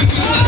Yeah.